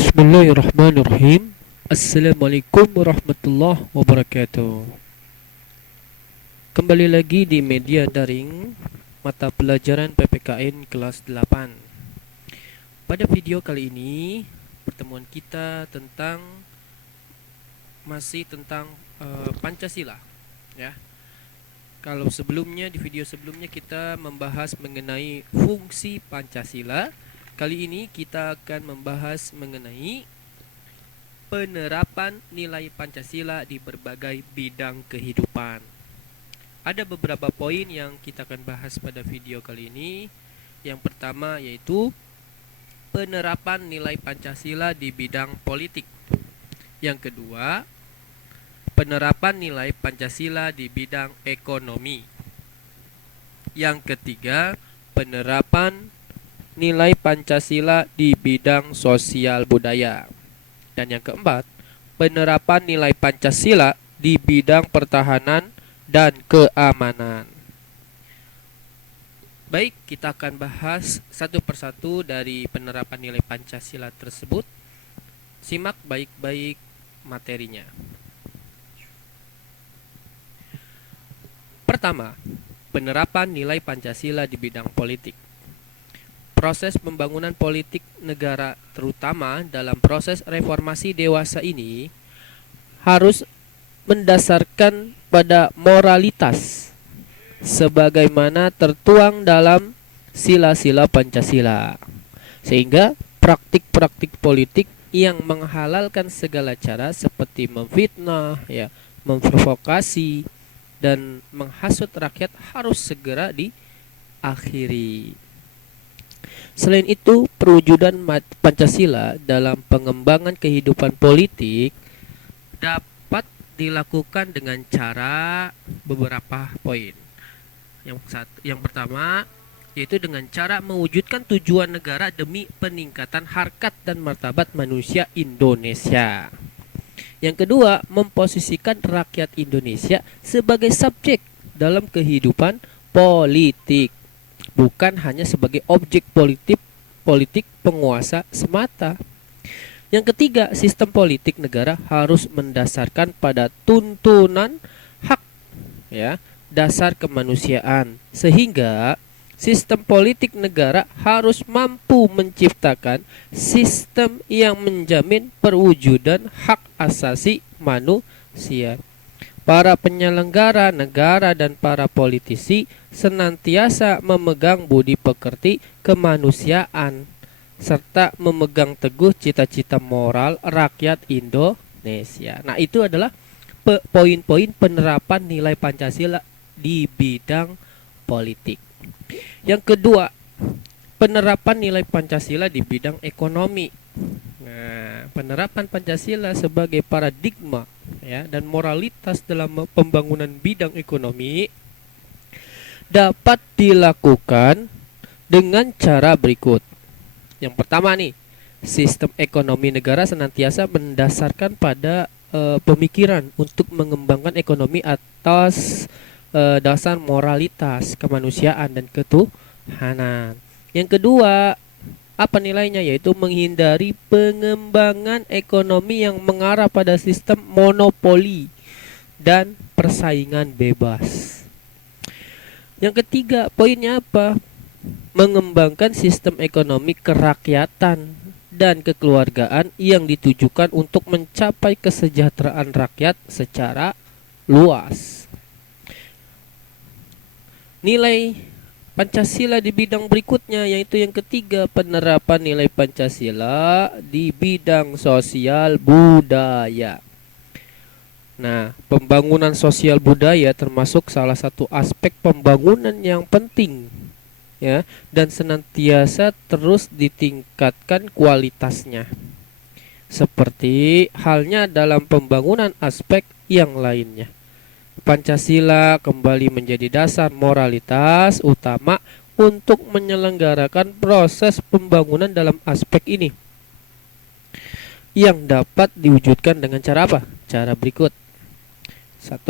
Bismillahirrahmanirrahim. Assalamualaikum warahmatullahi wabarakatuh. Kembali lagi di media daring mata pelajaran PPKN kelas 8. Pada video kali ini pertemuan kita masih tentang Pancasila, ya. Kalau sebelumnya di video sebelumnya kita membahas mengenai fungsi Pancasila, kali ini kita akan membahas mengenai penerapan nilai Pancasila di berbagai bidang kehidupan. Ada beberapa poin yang kita akan bahas pada video kali ini. Yang pertama yaitu penerapan nilai Pancasila di bidang politik. Yang kedua, penerapan nilai Pancasila di bidang ekonomi. Yang ketiga, penerapan nilai Pancasila di bidang sosial budaya. Dan yang keempat, penerapan nilai Pancasila di bidang pertahanan dan keamanan. Baik, kita akan bahas satu persatu dari penerapan nilai Pancasila tersebut. Simak baik-baik materinya. Pertama, penerapan nilai Pancasila di bidang politik. Proses pembangunan politik negara, terutama dalam proses reformasi dewasa ini, harus mendasarkan pada moralitas sebagaimana tertuang dalam sila-sila Pancasila, sehingga praktik-praktik politik yang menghalalkan segala cara seperti memfitnah, memprovokasi dan menghasut rakyat harus segera diakhiri. Selain itu, perwujudan Pancasila dalam pengembangan kehidupan politik dapat dilakukan dengan cara beberapa poin. Yang pertama yaitu dengan cara mewujudkan tujuan negara demi peningkatan harkat dan martabat manusia Indonesia. Yang kedua, memposisikan rakyat Indonesia sebagai subjek dalam kehidupan politik, bukan hanya sebagai objek politik penguasa semata. Yang ketiga, sistem politik negara harus mendasarkan pada tuntunan hak, dasar kemanusiaan, sehingga sistem politik negara harus mampu menciptakan sistem yang menjamin perwujudan hak asasi manusia. Para penyelenggara negara dan para politisi senantiasa memegang budi pekerti kemanusiaan serta memegang teguh cita-cita moral rakyat Indonesia. Nah, itu adalah poin-poin penerapan nilai Pancasila di bidang politik. Yang kedua, penerapan nilai Pancasila di bidang ekonomi. Nah, penerapan Pancasila sebagai paradigma dan moralitas dalam pembangunan bidang ekonomi dapat dilakukan dengan cara berikut. Yang pertama nih, sistem ekonomi negara senantiasa mendasarkan pada pemikiran untuk mengembangkan ekonomi atas dasar moralitas, kemanusiaan dan ketuhanan. Yang kedua, apa nilainya? Yaitu menghindari pengembangan ekonomi yang mengarah pada sistem monopoli dan persaingan bebas. Yang ketiga, poinnya apa? Mengembangkan sistem ekonomi kerakyatan dan kekeluargaan yang ditujukan untuk mencapai kesejahteraan rakyat secara luas. Nilai Pancasila di bidang berikutnya yaitu yang ketiga, penerapan nilai Pancasila di bidang sosial budaya. Nah, pembangunan sosial budaya termasuk salah satu aspek pembangunan yang penting, dan senantiasa terus ditingkatkan kualitasnya. Seperti halnya dalam pembangunan aspek yang lainnya. Pancasila kembali menjadi dasar moralitas utama untuk menyelenggarakan proses pembangunan dalam aspek ini, yang dapat diwujudkan dengan cara apa? Cara berikut. 1.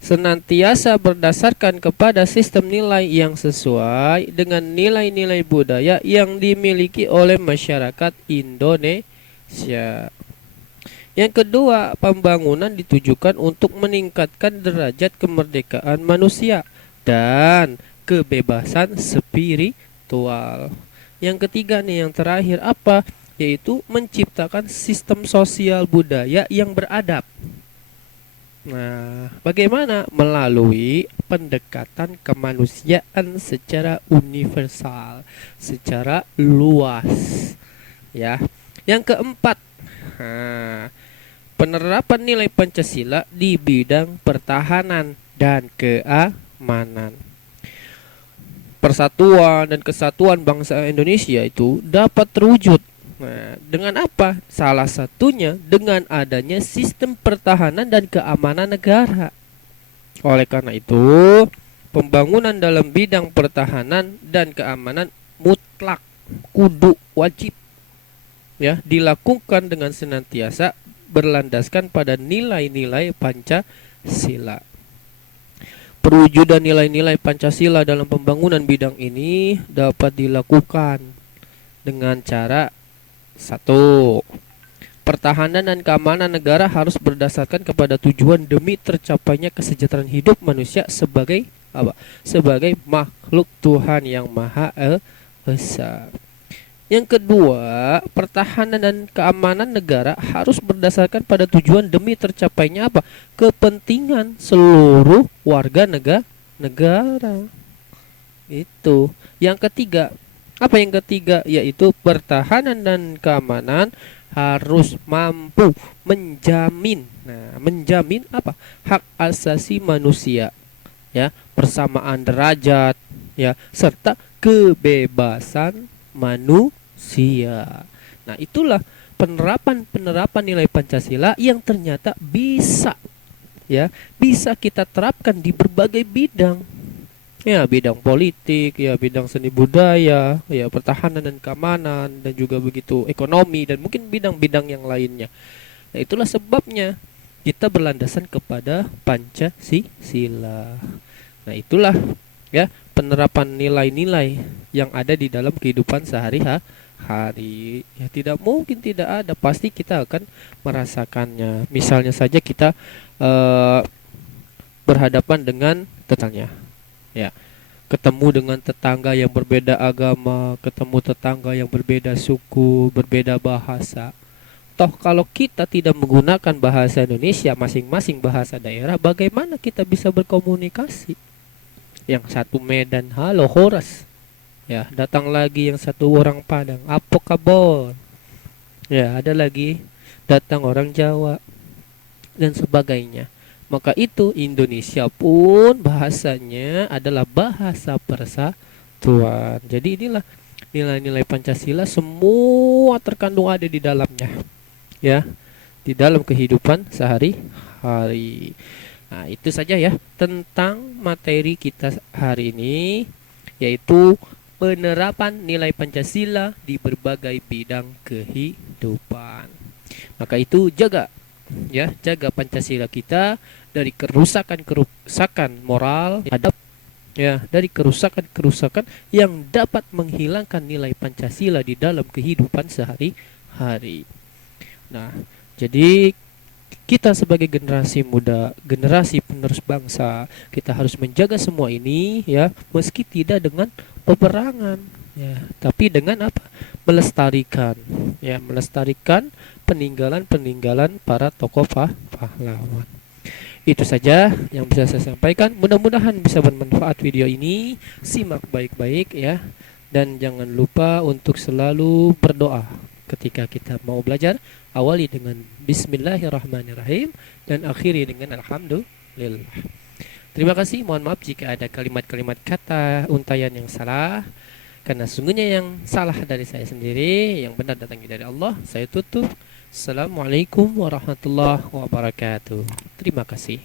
Senantiasa berdasarkan kepada sistem nilai yang sesuai dengan nilai-nilai budaya yang dimiliki oleh masyarakat Indonesia. Indonesia. Yang kedua, pembangunan ditujukan untuk meningkatkan derajat kemerdekaan manusia dan kebebasan spiritual. Yang ketiga nih, yang terakhir apa? Yaitu menciptakan sistem sosial budaya yang beradab. Nah, bagaimana? Melalui pendekatan kemanusiaan secara universal, secara luas, ya. Yang keempat, nah, penerapan nilai Pancasila di bidang pertahanan dan keamanan. Persatuan dan kesatuan bangsa Indonesia itu dapat terwujud. Nah, dengan apa? Salah satunya dengan adanya sistem pertahanan dan keamanan negara. Oleh karena itu, pembangunan dalam bidang pertahanan dan keamanan mutlak kudu wajib ya dilakukan dengan senantiasa berlandaskan pada nilai-nilai Pancasila. Perwujudan nilai-nilai Pancasila dalam pembangunan bidang ini dapat dilakukan dengan cara: satu, pertahanan dan keamanan negara harus berdasarkan kepada tujuan demi tercapainya kesejahteraan hidup manusia sebagai apa? Sebagai makhluk Tuhan yang Maha Esa. Yang kedua, pertahanan dan keamanan negara harus berdasarkan pada tujuan demi tercapainya apa? Kepentingan seluruh warga negara. Itu. Yang ketiga, apa yang ketiga? Yaitu pertahanan dan keamanan harus mampu menjamin. Nah, menjamin apa? Hak asasi manusia, ya, persamaan derajat, ya, serta kebebasan manusia. Nah, itulah penerapan nilai Pancasila yang ternyata bisa kita terapkan di berbagai bidang. Ya, bidang politik, ya bidang seni budaya, ya pertahanan dan keamanan, dan juga begitu ekonomi dan mungkin bidang-bidang yang lainnya. Nah, itulah sebabnya kita berlandasan kepada Pancasila. Nah, itulah ya penerapan nilai-nilai yang ada di dalam kehidupan sehari-hari. Ya, tidak mungkin tidak ada, pasti kita akan merasakannya. Misalnya saja kita berhadapan dengan tetangga, ya, ketemu dengan tetangga yang berbeda agama, ketemu tetangga yang berbeda suku, berbeda bahasa. Toh kalau kita tidak menggunakan bahasa Indonesia, masing-masing bahasa daerah, bagaimana kita bisa berkomunikasi? Yang satu Medan, halo Horas, ya, datang lagi yang satu orang Padang, apa kabar, ya, ada lagi datang orang Jawa dan sebagainya. Maka itu Indonesia pun bahasanya adalah bahasa persatuan. Jadi inilah nilai-nilai Pancasila semua terkandung ada di dalamnya, ya, di dalam kehidupan sehari-hari. Nah, itu saja ya tentang materi kita hari ini, yaitu penerapan nilai Pancasila di berbagai bidang kehidupan. Maka itu jaga Pancasila kita dari kerusakan moral, dari kerusakan yang dapat menghilangkan nilai Pancasila di dalam kehidupan sehari-hari. Nah, jadi kita sebagai generasi muda, generasi penerus bangsa, kita harus menjaga semua ini, ya, meski tidak dengan peperangan, ya, tapi dengan apa? Melestarikan peninggalan para tokoh pahlawan. Itu saja yang bisa saya sampaikan. Mudah-mudahan bisa bermanfaat video ini. Simak baik-baik ya. Dan jangan lupa untuk selalu berdoa ketika kita mau belajar. Awali dengan Bismillahirrahmanirrahim dan akhiri dengan Alhamdulillah. Terima kasih. Mohon maaf jika ada kalimat-kalimat kata untayan yang salah, karena sungguhnya yang salah dari saya sendiri, yang benar datangnya dari Allah. Saya tutup. Assalamualaikum warahmatullahi wabarakatuh. Terima kasih.